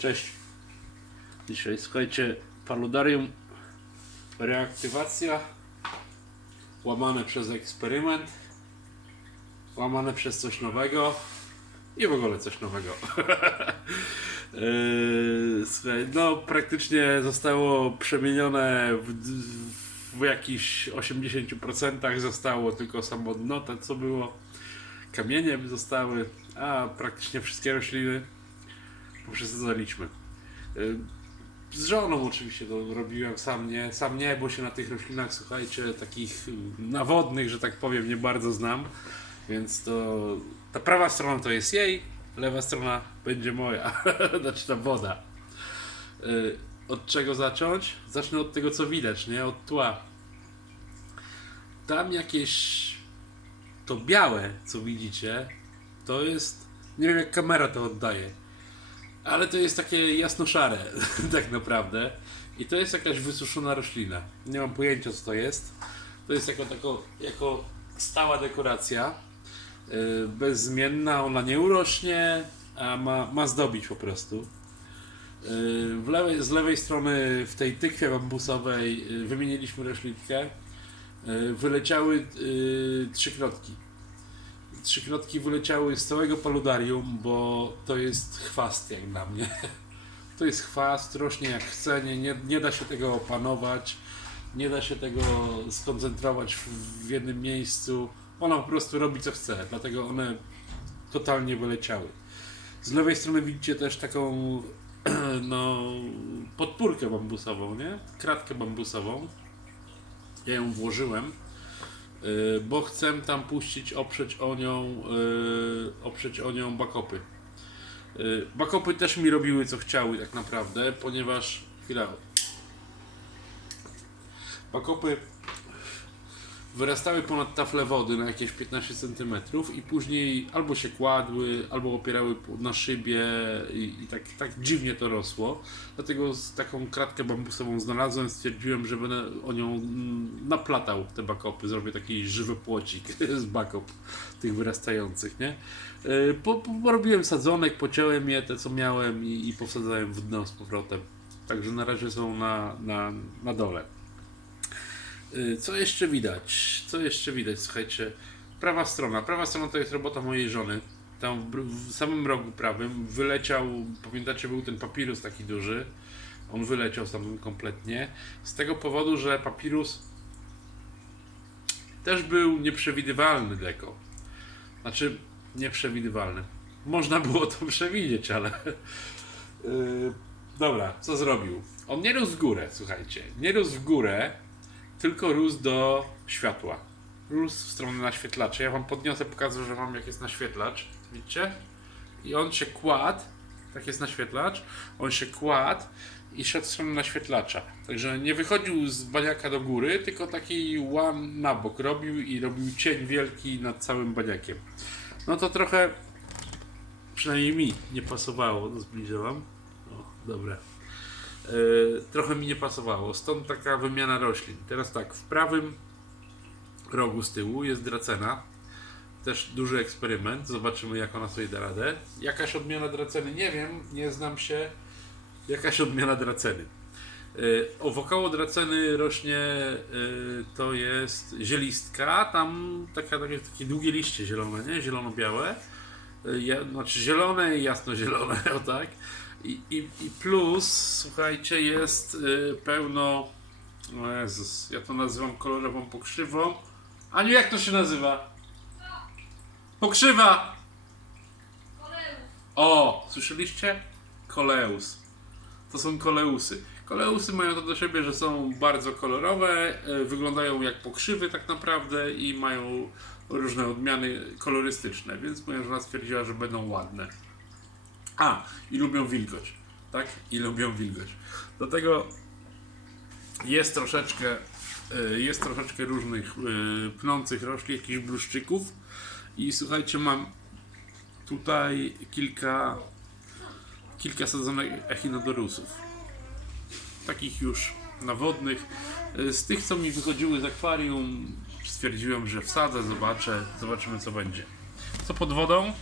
Cześć. Dzisiaj słuchajcie, paludarium reaktywacja łamane przez eksperyment łamane przez coś nowego i w ogóle coś nowego. Yy, Słuchaj, no praktycznie zostało przemienione w, w jakichś 80% zostało tylko samo dno, to co było kamieniem zostały, a praktycznie wszystkie rośliny poprzesadzaliśmy. Y, Z żoną oczywiście to robiłem sam nie, sam nie, bo się na tych roślinach, słuchajcie, takich nawodnych, że tak powiem, nie bardzo znam. Więc to ta prawa strona to jest jej, lewa strona będzie moja. znaczy ta woda. Y, Od czego zacząć? Zacznę od tego, co widać, nie? Od tła. Tam jakieś to białe, co widzicie, to jest. Nie wiem, jak kamera to oddaje, ale to jest takie jasno-szare, tak naprawdę. I to jest jakaś wysuszona roślina. Nie mam pojęcia, co to jest. To jest jako, tako, jako stała dekoracja. Yy, Bezzmienna, ona nie urośnie, a ma, ma zdobić po prostu. Yy, W lewej, z lewej strony w tej tykwie bambusowej yy, wymieniliśmy roślinkę. Yy, Wyleciały trzy krotki. Trzy krotki wyleciały z całego paludarium, bo to jest chwast jak dla mnie. To jest chwast, rośnie jak chce, nie, nie, nie da się tego opanować, nie da się tego skoncentrować w, w jednym miejscu. Ona po prostu robi co chce, dlatego one totalnie wyleciały. Z lewej strony widzicie też taką no, podpórkę bambusową, nie? Kratkę bambusową. Ja ją włożyłem, bo chcę tam puścić, oprzeć o nią, y, oprzeć o nią bakopy. Y, Bakopy też mi robiły co chciały tak naprawdę, ponieważ chwila. Bakopy wyrastały ponad taflę wody na jakieś 15 cm i później albo się kładły, albo opierały na szybie i, i tak, tak dziwnie to rosło. Dlatego taką kratkę bambusową znalazłem, stwierdziłem, że będę o nią mm, naplatał te bakopy, zrobię taki żywy płocik z bakop tych wyrastających, nie? Yy, Po, po, sadzonek, pociąłem je, te co miałem i, i posadzałem w dno z powrotem. Także na razie są na, na, na dole. Y, Co jeszcze widać? Co jeszcze widać? Słuchajcie, prawa strona. Prawa strona to jest robota mojej żony. Tam w, w samym rogu prawym wyleciał, pamiętacie, był ten papirus taki duży. On wyleciał stamtąd kompletnie. Z tego powodu, że papirus też był nieprzewidywalny deko. Znaczy, nieprzewidywalny. Można było to przewidzieć, ale. Yy, dobra, co zrobił? On nie rósł w górę, słuchajcie. Nie rósł w górę, tylko rósł do światła. Rósł w stronę naświetlacza. Ja wam podniosę, pokażę, że mam jak jest naświetlacz. Widzicie? I on się kładł, tak jest naświetlacz, on się kładł i szedł w stronę naświetlacza. Także nie wychodził z baniaka do góry, tylko taki łam na bok robił i robił cień wielki nad całym baniakiem. No to trochę, przynajmniej mi nie pasowało, zbliżę wam. O, dobra. E, trochę mi nie pasowało. Stąd taka wymiana roślin. Teraz tak, w prawym rogu z tyłu jest dracena. Też duży eksperyment. Zobaczymy, jak ona sobie da radę. Jakaś odmiana draceny, nie wiem, nie znam się. Jakaś odmiana draceny. E, O, wokoło draceny rośnie e, to jest zielistka, tam taka, takie, takie długie liście zielone, nie? Zielono-białe. Ja, znaczy zielone i jasno-zielone, o tak. I, i, I plus, słuchajcie, jest y, pełno. O Jezus, ja to nazywam kolorową pokrzywą. Aniu, jak to się nazywa? Pokrzywa! O, słyszeliście? Koleus. To są koleusy. Koleusy mają to do siebie, że są bardzo kolorowe, y, wyglądają jak pokrzywy tak naprawdę i mają różne odmiany kolorystyczne, więc moja żona stwierdziła, że będą ładne. A, i lubią wilgoć. Tak? I lubią wilgoć. Do tego jest troszeczkę y, jest troszeczkę różnych y, pnących roślin, jakichś bluszczyków. I słuchajcie, mam tutaj kilka kilka sadzonek echinodorusów. Takich już nawodnych. Y, Z tych, co mi wychodziły z akwarium, stwierdziłem, że wsadzę, zobaczę, zobaczymy co będzie. Co pod wodą?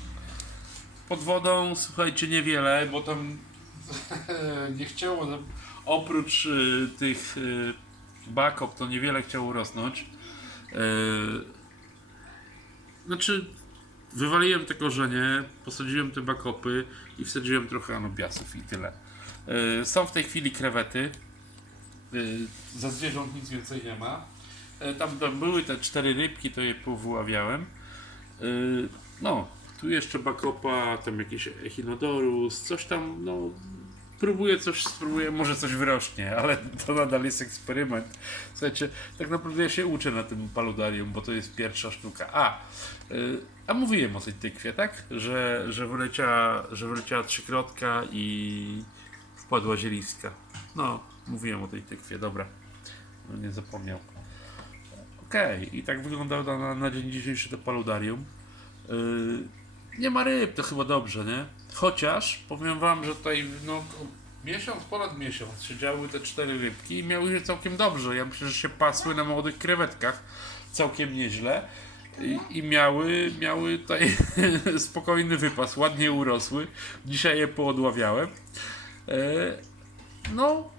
Pod wodą, słuchajcie, niewiele, bo tam nie chciało, oprócz y, tych y, bakop, to niewiele chciało rosnąć. Y, znaczy, wywaliłem te korzenie, posadziłem te bakopy i wsadziłem trochę anobiasów i tyle. Y, są w tej chwili krewety. Y, za zwierząt nic więcej nie ma. Y, tam, tam były te cztery rybki, to je powyławiałem. Y, no, tu jeszcze bakopa, tam jakiś echinodorus, coś tam, no próbuję coś, spróbuję, może coś wyrośnie, ale to nadal jest eksperyment. Słuchajcie, tak naprawdę ja się uczę na tym paludarium, bo to jest pierwsza sztuka. A, y, a mówiłem o tej tykwie, tak? Że, że, wyleciała, że wyleciała trzykrotka i wpadła zieliska. No, mówiłem o tej tykwie, dobra. No, nie zapomniał. Okej, i tak wygląda na, na dzień dzisiejszy to paludarium. Yy, nie ma ryb, to chyba dobrze, nie? Chociaż powiem wam, że tutaj no, miesiąc, ponad miesiąc siedziały te cztery rybki i miały się całkiem dobrze. Ja myślę, że się pasły na młodych krewetkach całkiem nieźle. I, i miały, miały tutaj spokojny wypas, ładnie urosły. Dzisiaj je poodławiałem. E, no,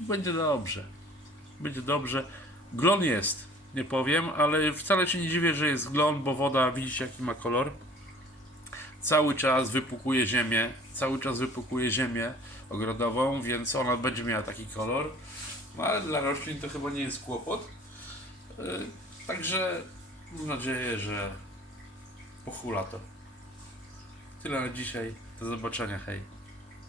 będzie dobrze. Będzie dobrze. Glon jest, nie powiem, ale wcale się nie dziwię, że jest glon, bo woda, widzicie jaki ma kolor. Cały czas wypukuje ziemię, cały czas wypukuje ziemię ogrodową, więc ona będzie miała taki kolor. No ale dla roślin to chyba nie jest kłopot. Yy, Także mam nadzieję, że pochula to. Tyle na dzisiaj. Do zobaczenia, hej.